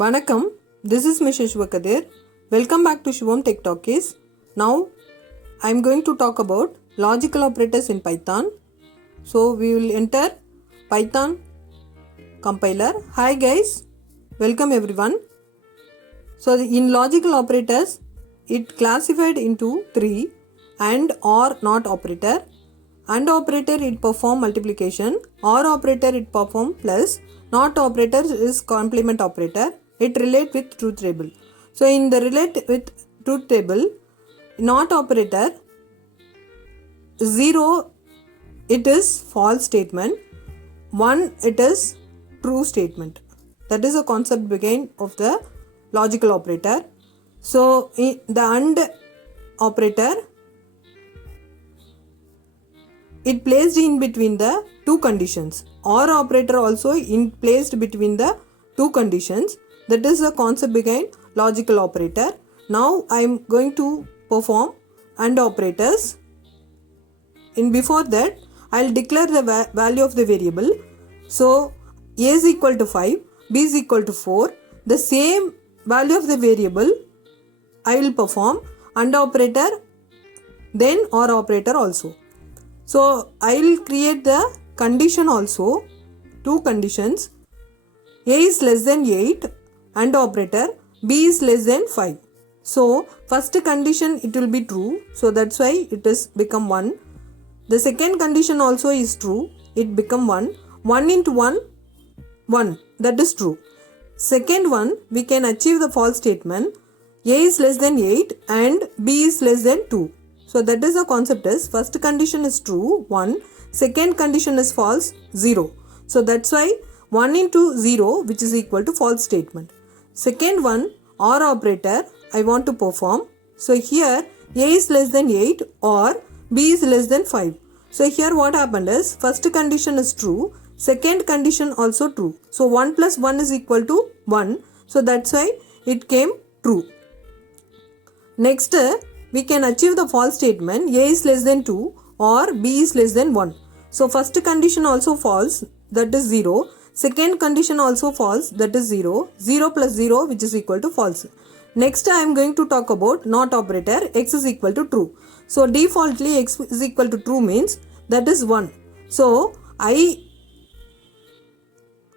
Vanakkam, this is Mr. Shivakadir. Welcome back to Shivam Tech Talkies. Now, I am going to talk about logical operators in Python. So, we will enter Python compiler. Hi guys, welcome everyone. So, in logical operators, it classified into three: and, or, not operator. And operator it perform multiplication, or operator it perform plus, not operator is complement operator. It relate with truth table. So in the relate with truth table, not operator 0 it is false statement, 1 it is true statement. That is the concept behind of the logical operator. So in the AND operator, it placed in between the two conditions. OR operator also in placed between the two conditions. That is the concept behind logical operator. Now I am going to perform AND operators. In before that, I will declare the value of the variable. So A is equal to 5, B is equal to 4. The same value of the variable I will perform AND operator, then OR operator also. So I will create the condition also, two conditions. A is less than 8 AND operator, B is less than 5. So first condition it will be true, so that's why it is become 1. The second condition also is true, it become 1. 1 into 1, 1, that is true. Second one, we can achieve the false statement. A is less than 8 and B is less than 2. So that is the concept is first condition is true 1, second condition is false 0. So that's why 1 into 0 which is equal to false statement. Second one, OR operator I want to perform. So here A is less than 8 or B is less than 5. So here what happened is first condition is true, second condition also true. So 1 plus 1 is equal to 1. So that's why it came true. Next, we can achieve the false statement A is less than 2 or B is less than 1. So first condition also false, that is 0. Second condition also false, that is 0. 0 plus 0 which is equal to false. Next I am going to talk about not operator x is equal to true. So defaultly x is equal to true means that is 1. So I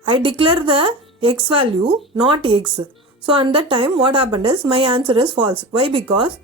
declare the x value not x. So at that time what happened is my answer is false. Why? Because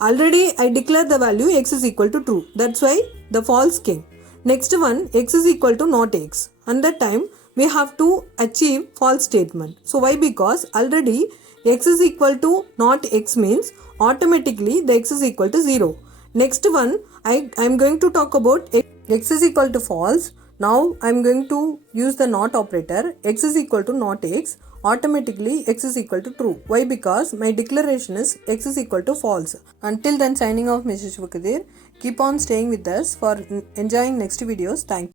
already I declared the value x is equal to true. That's why the false came. Next one, x is equal to not x. And that time we have to achieve false statement. So why? Because already x is equal to not x means automatically the x is equal to 0. Next one, I am going to talk about x is equal to false. Now I am going to use the not operator. X is equal to not x. Automatically x is equal to true. Why? Because my declaration is x is equal to false. Until then, signing off, Mr. Shivakadir. Keep on staying with us for enjoying next videos. Thank you.